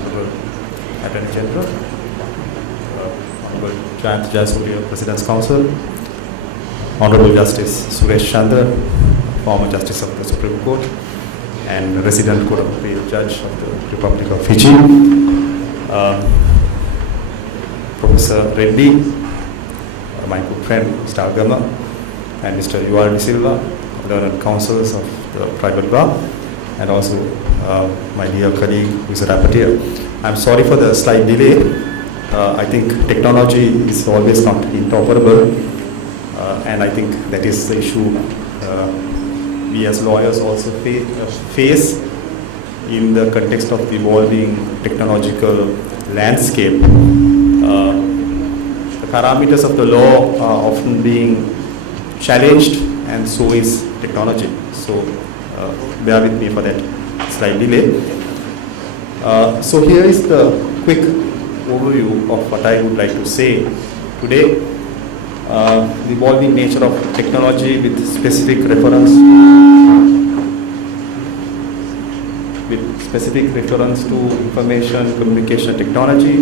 Honorable Attorney General, Honorable Jayantha, President's Counsel, Honorable Justice Suresh Chandra, former Justice of the Supreme Court and resident Court of Appeal Judge of the Republic of Fiji, Professor Reddy, my good friend Mr. Agama, and Mr. Yuval De Silva, learned counsels of the private bar, and also my dear colleague who is a rapporteur. I'm sorry for the slight delay. I think technology is always not interoperable, and I think that is the issue we as lawyers also face in the context of the evolving technological landscape. The parameters of the law are often being challenged, and so is technology. So bear with me for that slight delay. So here is the quick overview of what I would like to say today. The evolving nature of technology with specific reference to information communication technology,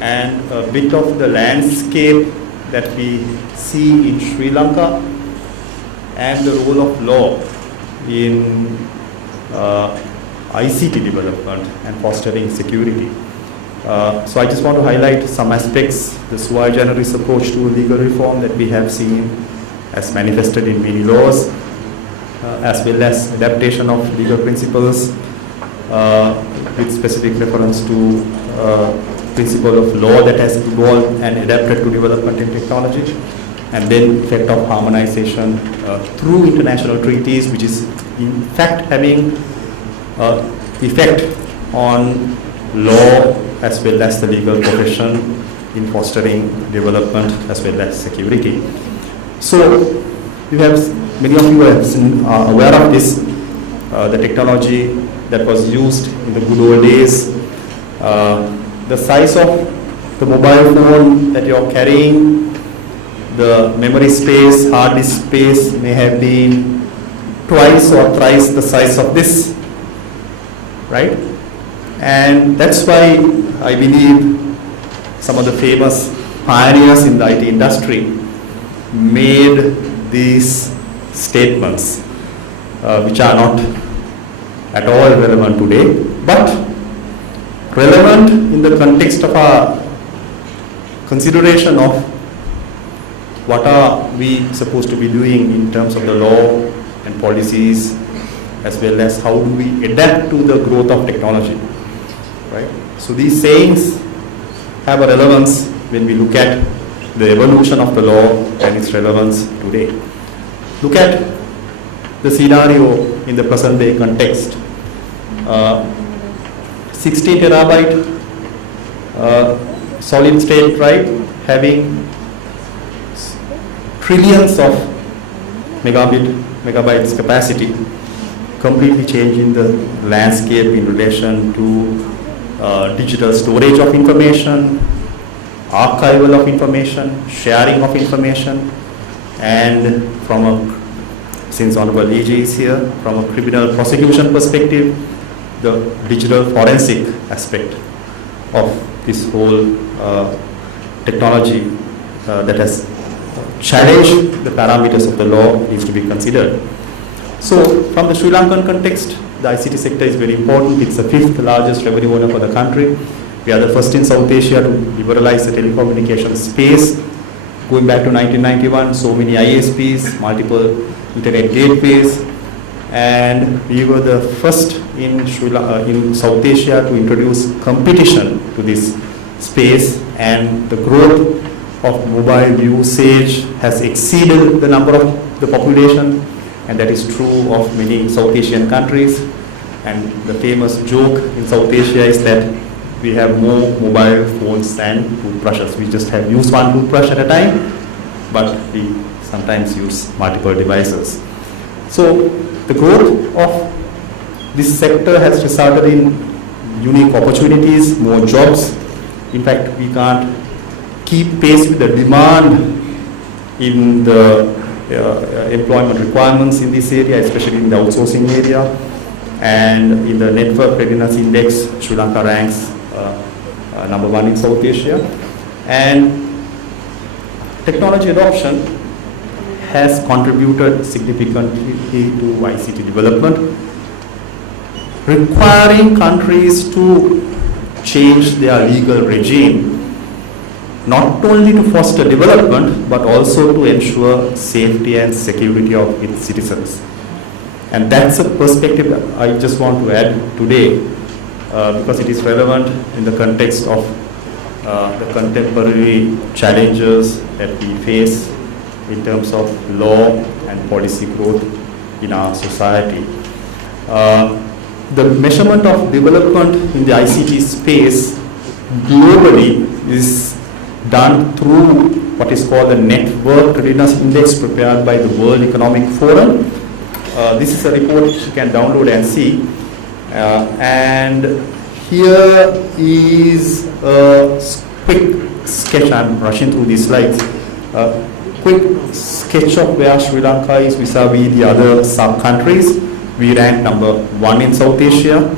and a bit of the landscape that we see in Sri Lanka and the role of law in ICT development and fostering security. So I just want to highlight some aspects, the sui generis approach to legal reform that we have seen as manifested in many laws, as well as adaptation of legal principles with specific reference to principle of law that has evolved and adapted to development in technology, and then effect of harmonization through international treaties, which is in fact having effect on law as well as the legal profession in fostering development as well as security. So many of you are aware of this, the technology that was used in the good old days. The size of the mobile phone that you're carrying, the memory space, hard disk space may have been twice or thrice the size of this, right? And that's why I believe some of the famous pioneers in the IT industry made these statements, which are not at all relevant today, but relevant in the context of our consideration of what are we supposed to be doing in terms of the law and policies, as well as how do we adapt to the growth of technology, right? So these sayings have a relevance when we look at the evolution of the law and its relevance today. Look at the scenario in the present day context. 60 terabyte solid state drive having trillions of megabytes capacity, completely changing the landscape in relation to digital storage of information, archival of information, sharing of information, and since Honorable AG is here, from a criminal prosecution perspective, the digital forensic aspect of this whole technology that has challenged the parameters of the law needs to be considered. So from the Sri Lankan context, the ICT sector is very important. It's the 5th largest revenue earner for the country. We are the first in South Asia to liberalize the telecommunication space. Going back to 1991, so many ISPs, multiple internet gateways, and we were the first in South Asia to introduce competition to this space, and the growth of mobile usage has exceeded the number of the population, and that is true of many South Asian countries. And the famous joke in South Asia is that we have more mobile phones than toothbrushes. We just have used one toothbrush at a time, but we sometimes use multiple devices. So the growth of this sector has resulted in unique opportunities, more jobs. In fact, we can't keep pace with the demand in the employment requirements in this area, especially in the outsourcing area. And in the Network Readiness Index, Sri Lanka ranks number 1 in South Asia. And technology adoption has contributed significantly to ICT development, requiring countries to change their legal regime, not only to foster development, but also to ensure safety and security of its citizens. And that's a perspective that I just want to add today because it is relevant in the context of the contemporary challenges that we face in terms of law and policy growth in our society. The measurement of development in the ICT space globally is done through what is called the Network Readiness Index prepared by the World Economic Forum. This is a report which you can download and see. And here is a quick sketch. I'm rushing through these slides. Quick sketch of where Sri Lanka is vis-a-vis the other sub-countries. We rank number 1 in South Asia,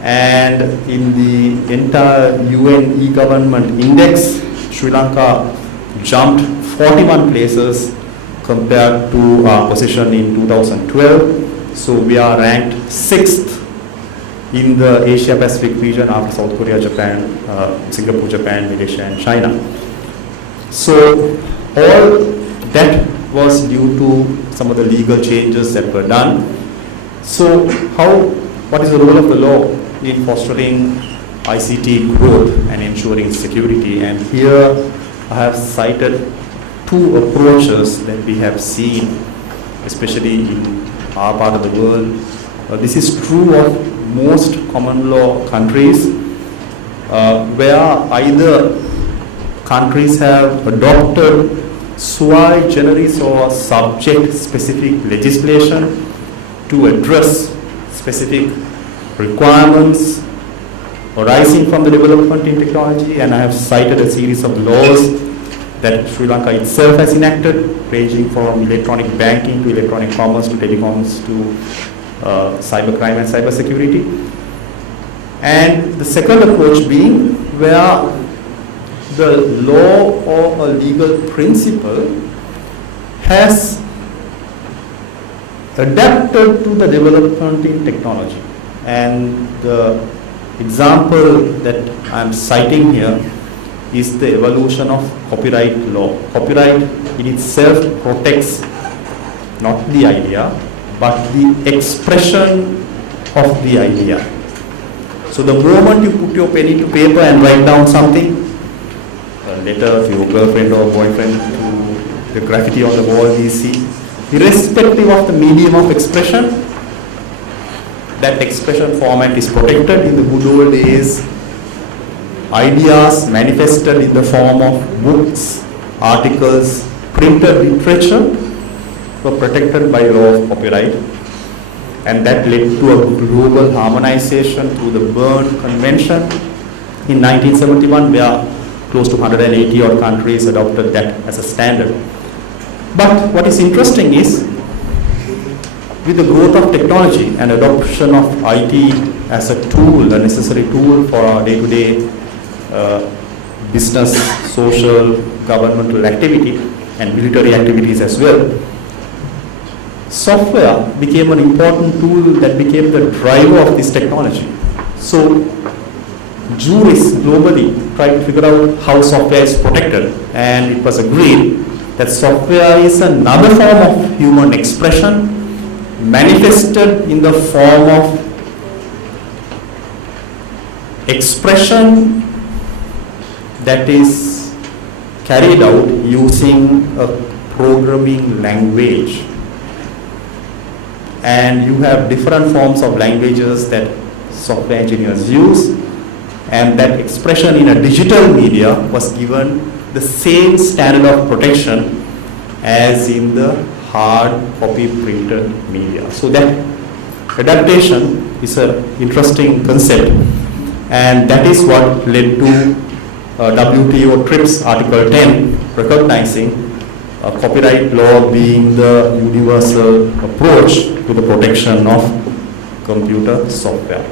and in the entire UN e-government index, Sri Lanka jumped 41 places compared to our position in 2012. So we are ranked 6th in the Asia Pacific region after South Korea, Japan, Singapore, Japan, Malaysia and China. So all that was due to some of the legal changes that were done. So what is the role of the law in fostering ICT growth and ensuring security? And here I have cited 2 approaches that we have seen, especially in our part of the world. This is true of most common law countries, where either countries have adopted sui generis or subject-specific legislation to address specific requirements arising from the development in technology, and I have cited a series of laws that Sri Lanka itself has enacted, ranging from electronic banking to electronic commerce to telecoms to cybercrime and cybersecurity. And the second approach being where the law or a legal principle has adapted to the development in technology. And the example that I am citing here is the evolution of copyright law. Copyright in itself protects not the idea, but the expression of the idea. So the moment you put your pen into paper and write down something, a letter to your girlfriend or boyfriend, to the graffiti on the wall we see, irrespective of the medium of expression, that expression format is protected. In the good old days, ideas manifested in the form of books, articles, printed literature were protected by law of copyright, and that led to a global harmonization through the Berne Convention in 1971, where close to 180 odd countries adopted that as a standard. But what is interesting is, with the growth of technology and adoption of IT as a tool, a necessary tool for our day-to-day business, social, governmental activity and military activities as well, software became an important tool that became the driver of this technology. So jurists globally tried to figure out how software is protected, and it was agreed that software is another form of human expression manifested in the form of expression that is carried out using a programming language. And you have different forms of languages that software engineers use, and that expression in a digital media was given the same standard of protection as in the hard copy printed media. So that adaptation is an interesting concept, and that is what led to WTO TRIPS Article 10 recognizing copyright law being the universal approach to the protection of computer software.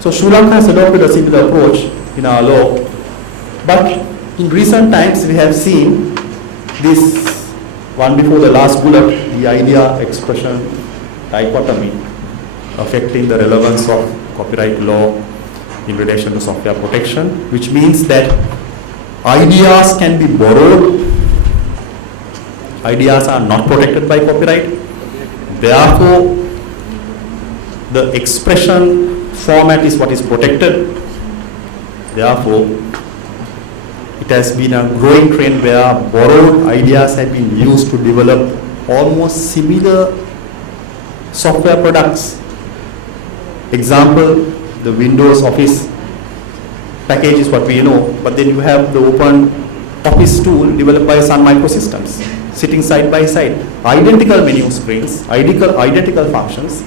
So Sri Lanka has adopted a similar approach in our law, but in recent times we have seen this one before the last bullet, the idea expression dichotomy affecting the relevance of copyright law in relation to software protection, which means that ideas can be borrowed, ideas are not protected by copyright, therefore the expression format is what is protected, therefore it has been a growing trend where borrowed ideas have been used to develop almost similar software products. Example, the Windows Office package is what we know, but then you have the open Office tool developed by Sun Microsystems, sitting side by side, identical menu screens, identical functions,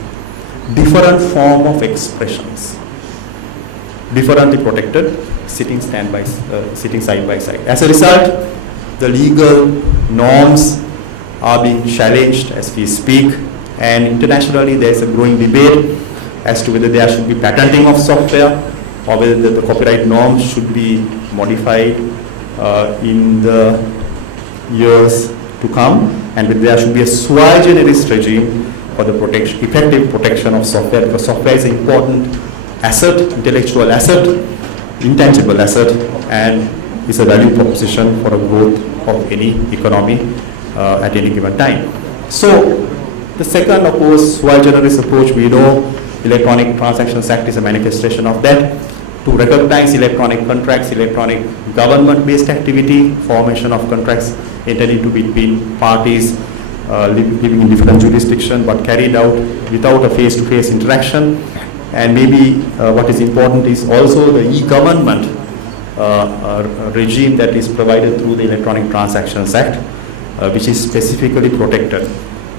different form of expressions, differently protected, sitting side by side. As a result, the legal norms are being challenged as we speak, and internationally there is a growing debate as to whether there should be patenting of software or whether the copyright norms should be modified in the years to come, and whether there should be a sui generis regime for the effective protection of software, because software is an important asset, intellectual asset, intangible asset, and is a value proposition for the growth of any economy at any given time. So the second, of course, sui generis approach, we know Electronic Transactions Act is a manifestation of that, to recognize electronic contracts, electronic government-based activity, formation of contracts entered into between parties living in different jurisdictions but carried out without a face-to-face interaction. And maybe what is important is also the e-government regime that is provided through the Electronic Transactions Act, which is specifically protected.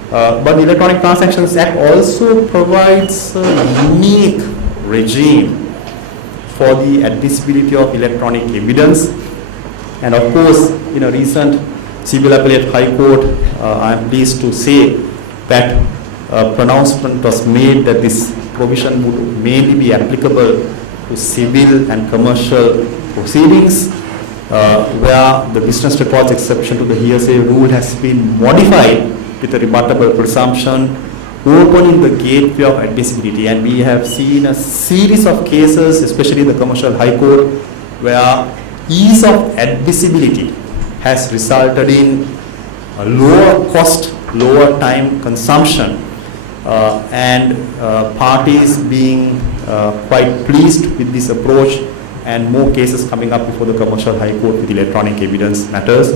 But the Electronic Transactions Act also provides a unique regime for the admissibility of electronic evidence. And of course, in a recent Civil Appellate High Court, I am pleased to say that a pronouncement was made that this provision would mainly be applicable to civil and commercial proceedings, where the business records exception to the hearsay rule has been modified with a rebuttable presumption, opening the gateway of admissibility. And we have seen a series of cases, especially in the commercial high court, where ease of admissibility has resulted in a lower cost, lower time consumption, and parties being quite pleased with this approach, and more cases coming up before the commercial high court with electronic evidence matters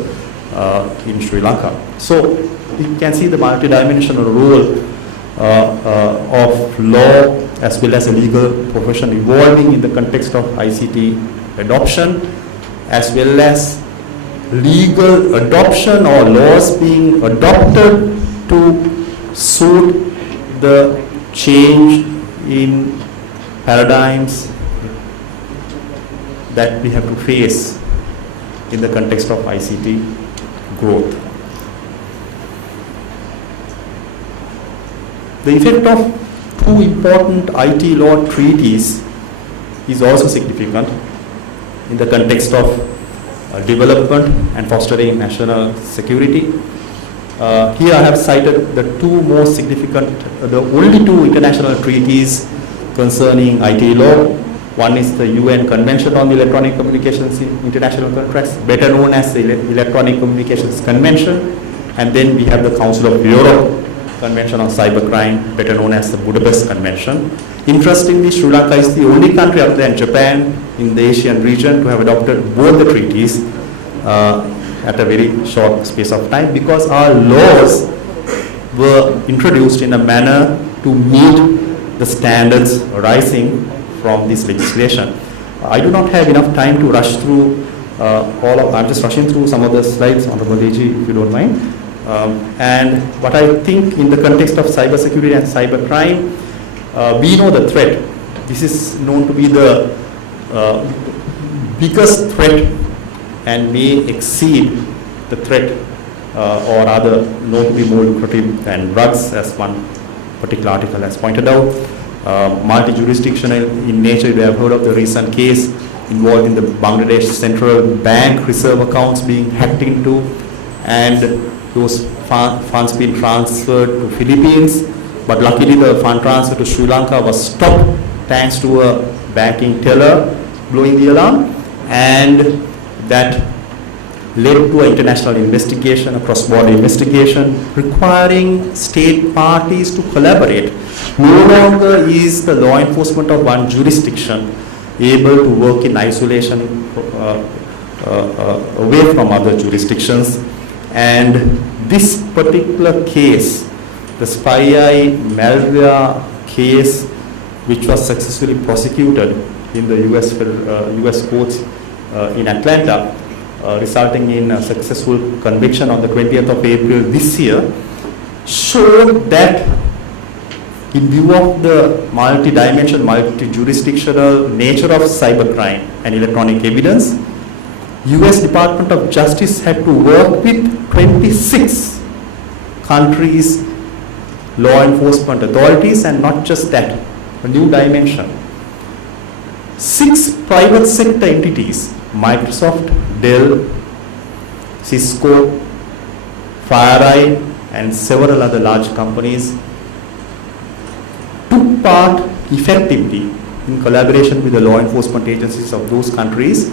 in Sri Lanka. So you can see the multidimensional role of law as well as a legal profession evolving in the context of ICT adoption, as well as legal adoption or laws being adopted to suit the change in paradigms that we have to face in the context of ICT growth. The effect of two important IT law treaties is also significant in the context of development and fostering national security. Here I have cited the two most significant, the only two international treaties concerning IT law. One is the UN Convention on the Electronic Communications in International Contracts, better known as the Electronic Communications Convention, and then we have the Council of Europe Convention on Cybercrime, better known as the Budapest Convention. Interestingly, Sri Lanka is the only country other than Japan in the Asian region to have adopted both the treaties at a very short space of time, because our laws were introduced in a manner to meet the standards arising from this legislation. I do not have enough time to rush through I'm just rushing through some of the slides, Honorable AG, if you don't mind. And what I think in the context of cybersecurity and cybercrime, we know the threat. This is known to be the biggest threat and may exceed the threat or rather known to be more lucrative than drugs, as one particular article has pointed out. multi-jurisdictional in nature. You have heard of the recent case involved in the Bangladesh Central Bank reserve accounts being hacked into, and those funds being transferred to Philippines. But luckily the fund transfer to Sri Lanka was stopped thanks to a banking teller blowing the alarm, and that led to an international investigation, a cross-border investigation requiring state parties to collaborate. No longer is the law enforcement of one jurisdiction able to work in isolation away from other jurisdictions. And this particular case, the Spy malware case, which was successfully prosecuted in the US courts in Atlanta, resulting in a successful conviction on the 20th of April this year, showed that in view of the multi-dimensional, multi-jurisdictional nature of cybercrime and electronic evidence, US Department of Justice had to work with 26 countries' law enforcement authorities, and not just that, a new dimension. 6 private sector entities, Microsoft, Dell, Cisco, FireEye, and several other large companies, took part effectively in collaboration with the law enforcement agencies of those countries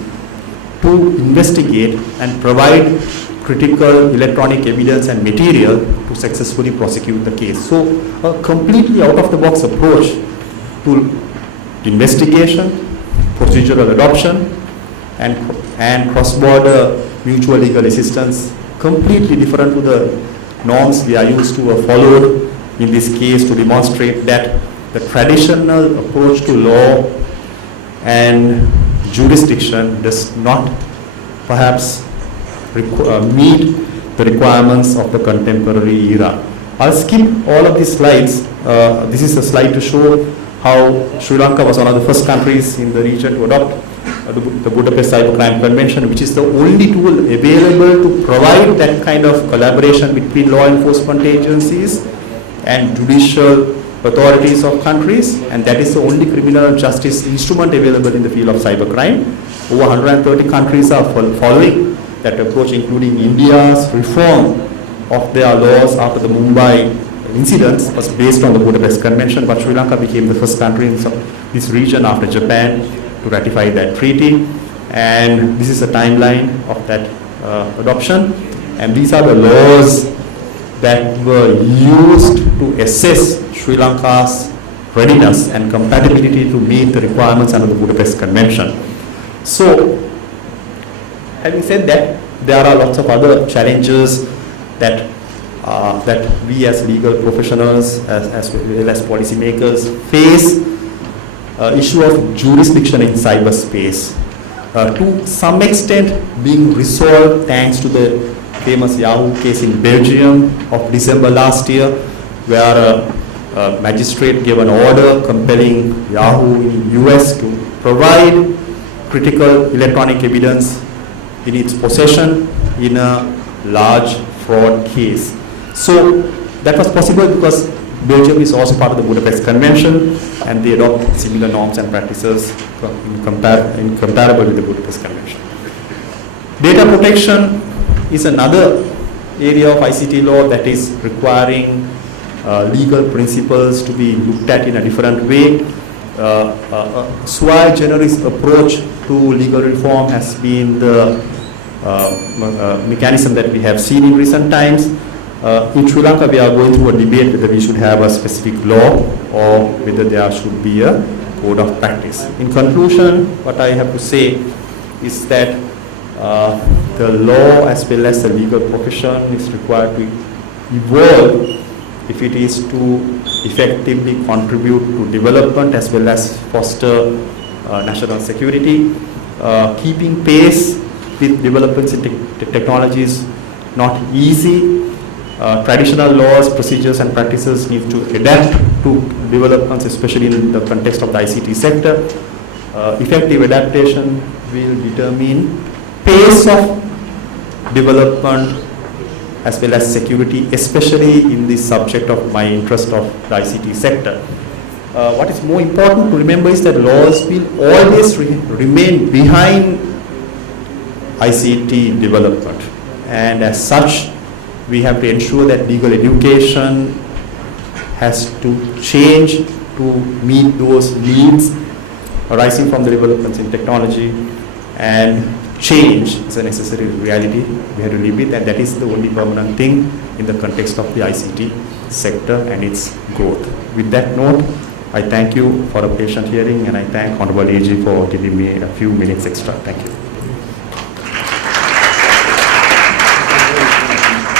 to investigate and provide critical electronic evidence and material to successfully prosecute the case. So a completely out-of-the-box approach to investigation, procedural adoption, and cross-border mutual legal assistance, completely different to the norms we are used to or followed in this case, to demonstrate that the traditional approach to law and jurisdiction does not perhaps meet the requirements of the contemporary era. I'll skip all of these slides. This is a slide to show how Sri Lanka was one of the first countries in the region to adopt the Budapest Cybercrime Convention, which is the only tool available to provide that kind of collaboration between law enforcement agencies and judicial authorities of countries, and that is the only criminal justice instrument available in the field of cybercrime. Over 130 countries are following that approach, including India's reform of their laws after the Mumbai incidents was based on the Budapest Convention, but Sri Lanka became the first country in this region after Japan to ratify that treaty. And this is a timeline of that adoption, and these are the laws that were used to assess Sri Lanka's readiness and compatibility to meet the requirements under the Budapest Convention. So, having said that, there are lots of other challenges that we as legal professionals, as well as policymakers, face. Issue of jurisdiction in cyberspace, to some extent being resolved thanks to the famous Yahoo case in Belgium of December last year, where a magistrate gave an order compelling Yahoo in US to provide critical electronic evidence in its possession in a large fraud case. So that was possible because Belgium is also part of the Budapest Convention, and they adopt similar norms and practices comparable with the Budapest Convention. Data protection is another area of ICT law that is requiring legal principles to be looked at in a different way. Sui generis approach to legal reform has been the mechanism that we have seen in recent times. In Sri Lanka, we are going through a debate whether we should have a specific law or whether there should be a code of practice. In conclusion, what I have to say is that the law as well as the legal profession is required to evolve if it is to effectively contribute to development as well as foster national security. Keeping pace with developments in technology is not easy. Traditional laws, procedures and practices need to adapt to developments, especially in the context of the ICT sector. Effective adaptation will determine pace of development as well as security, especially in the subject of my interest of the ICT sector. what is more important to remember is that laws will always remain behind ICT development, and as such we have to ensure that legal education has to change to meet those needs arising from the developments in technology, and change is a necessary reality we have to live with, and that is the only permanent thing in the context of the ICT sector and its growth. With that note, I thank you for a patient hearing, and I thank Honorable AG for giving me a few minutes extra. Thank you.